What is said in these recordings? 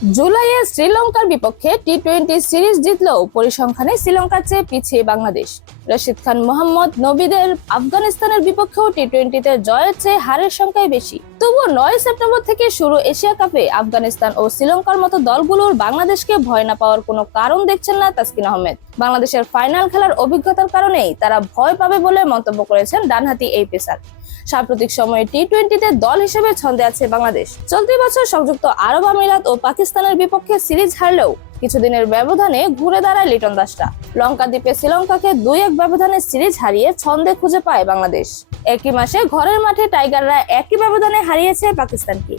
জুলাইয়ে শ্রীলঙ্কার বিপক্ষে টি-20 সিরিজ জিতলেও পরিসংখ্যানে শ্রীলঙ্কার চেয়ে পিছিয়ে বাংলাদেশ। রশিদ খান মোহাম্মদ নবীদের আফগানিস্তানের বিপক্ষেও টি-20তে জয়ের চেয়ে হারের সংখ্যাই বেশি। তবুও 9 সেপ্টেম্বর থেকে শুরু এশিয়া কাপে আফগানিস্তান ও শ্রীলঙ্কার মতো দলগুলোর বাংলাদেশকে ভয় না পাওয়ার কোনো কারণ দেখছেন না তাসকিন আহমেদ। বাংলাদেশের ফাইনাল খেলার অভিজ্ঞতার কারণেই তারা ভয় পাবে বলে মন্তব্য করেছেন ডানহাতি এই পেসার। সাম্প্রতিক সময়ে টি-20তে দল হিসেবে ছন্দে আছে বাংলাদেশ। চলতি বছর সংযুক্ত আরব আমিরাত ও পাকিস্তানের বিপক্ষে সিরিজ হারলেও কিছুদিনের ব্যবধানে ঘুরে দাঁড়ায় লিটন দাসরা। লঙ্কা দ্বীপে শ্রীলঙ্কাকে 2-1 ব্যবধানে সিরিজ হারিয়ে ছন্দে খুঁজে পায় বাংলাদেশ। একই মাসে ঘরের মাঠে টাইগাররা একই ব্যবধানে হারিয়েছে পাকিস্তানকে।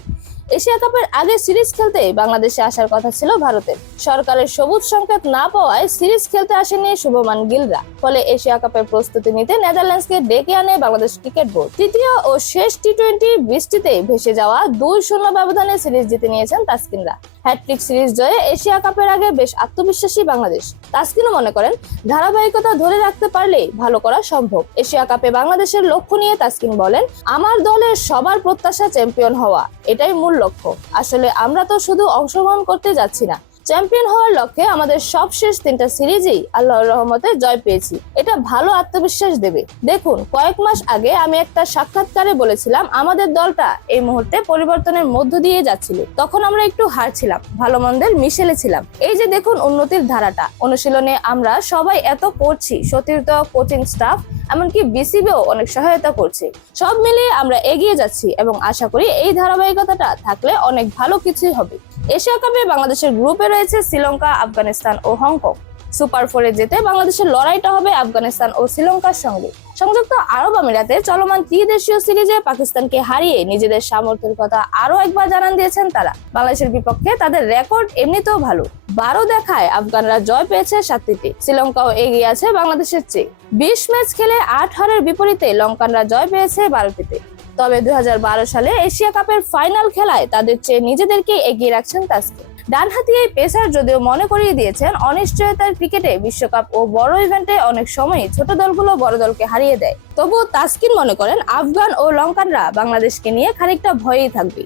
এশিয়া কাপের আগে সিরিজ খেলতে বাংলাদেশে আসার কথা ছিল ভারতের। সরকারের সবুজ সংকেত না পাওয়ায় সিরিজ খেলতে আসেনি শুভমান গিলরা। ফলে এশিয়া কাপের প্রস্তুতি নিতে নেদারল্যান্ডসকে ডেকে আনে বাংলাদেশ ক্রিকেট বোর্ড। তৃতীয় ও শেষ টি-20 বৃষ্টিতে ভেসে যাওয়া 2-0 ব্যবধানে সিরিজ জিতে নিয়েছেন তাসকিনরা। হ্যাটট্রিক সিরিজ জয়ে এশিয়া কাপের আগে বেশ আত্মবিশ্বাসী বাংলাদেশ। তাসকিনও মনে করেন ধারাবাহিকতা ধরে রাখতে পারলেই ভালো করা সম্ভব। এশিয়া কাপে বাংলাদেশের লক্ষ্য নিয়ে তাসকিন বলেন, আমার দলের সবার প্রত্যাশা চ্যাম্পিয়ন হওয়া, এটাই মূল লক্ষ্য। আসলে আমরা তো শুধু অংশগ্রহণ করতে যাচ্ছি না, চ্যাম্পিয়ন হওয়ার লক্ষ্যে আমাদের সবশেষ 3টা সিরিজেই আল্লাহর রহমতে জয় পেয়েছি। এটা ভালো আত্মবিশ্বাস দেবে। দেখুন, কয়েক মাস আগে আমি একটা সাক্ষাৎকারে বলেছিলাম আমাদের দলটা এই মুহূর্তে পরিবর্তনের মধ্য দিয়ে যাচ্ছিল। তখন আমরা একটু হারছিলাম, ভালো মন্দের মিশেলে ছিলাম। এই যে দেখুন উন্নতির ধারাটা। অনুশীলনে আমরা সবাই এত করছি, সতীর্থ, কোচিং স্টাফ, এমনকি বিসিবিও অনেক সহায়তা করছে। সব মিলিয়ে আমরা এগিয়ে যাচ্ছি এবং আশা করি এই ধারাবাহিকতাটা থাকলে অনেক ভালো কিছুই হবে। এশিয়া কাপে বাংলাদেশের গ্রুপে রয়েছে শ্রীলঙ্কা, আফগানিস্তান ও হংকং। সুপার 4-এ যেতে বাংলাদেশের লড়াইটা হবে আফগানিস্তান ও শ্রীলঙ্কার সঙ্গে। সংযুক্ত আরব আমিরাতে চলমান ত্রিদেশীয় সিরিজে পাকিস্তানকে হারিয়ে নিজেদের সামর্থ্যের কথা আরো একবার জানান দিয়েছেন তারা। বাংলাদেশের বিপক্ষে তাদের রেকর্ড এমনিতেও ভালো। 12 দেখায় আফগানরা জয় পেয়েছে 7টিতে। শ্রীলঙ্কাও এগিয়ে আছে বাংলাদেশের চেয়ে। 20 ম্যাচ খেলে 8 হারের বিপরীতে লঙ্কানরা জয় পেয়েছে 12টিতে। তবে 2012 সালে এশিয়া কাপের ফাইনাল খেলায় তাদের চেয়ে নিজেদেরকে এগিয়ে রাখছেন তাসকিন। ডানহাতি এই পেসার যদিও মনে করিয়ে দিয়েছেন অনিশ্চয়তার ক্রিকেটে বিশ্বকাপ ও বড় ইভেন্টে অনেক সময়ই ছোট দলগুলো বড় দলকে হারিয়ে দেয়। তবুও তাসকিন মনে করেন আফগান ও লঙ্কানরা বাংলাদেশকে নিয়ে খানিকটা ভয়েই থাকবে।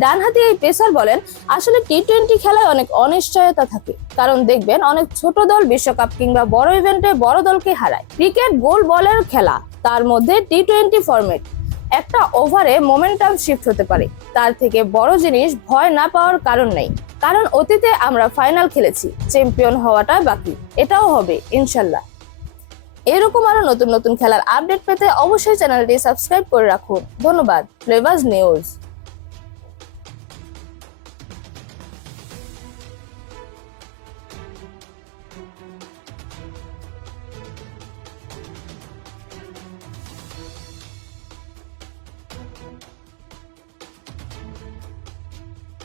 ডানহাতি এই পেসার বলেন, আসলে টি-20 খেলায় অনেক অনিশ্চয়তা থাকে। কারণ দেখবেন অনেক ছোট দল বিশ্বকাপ কিংবা বড় ইভেন্টে বড় দলকে হারায়। ক্রিকেট গোল বলের খেলা, তার মধ্যে টি-20 ফরম্যাট। একটা ওভারে মোমেন্টাম শিফট হতে পারে। তার থেকে বড় জিনিস ভয় না পাওয়ার কারণ নেই। কারণ অতীতে আমরা ফাইনাল খেলেছি, চ্যাম্পিয়ন হওয়াটা বাকি, এটাও হবে ইনশাল্লাহ। এরকম আরো নতুন নতুন খেলার আপডেট পেতে অবশ্যই চ্যানেলটি সাবস্ক্রাইব করে রাখুন। ধন্যবাদ। Flavours news.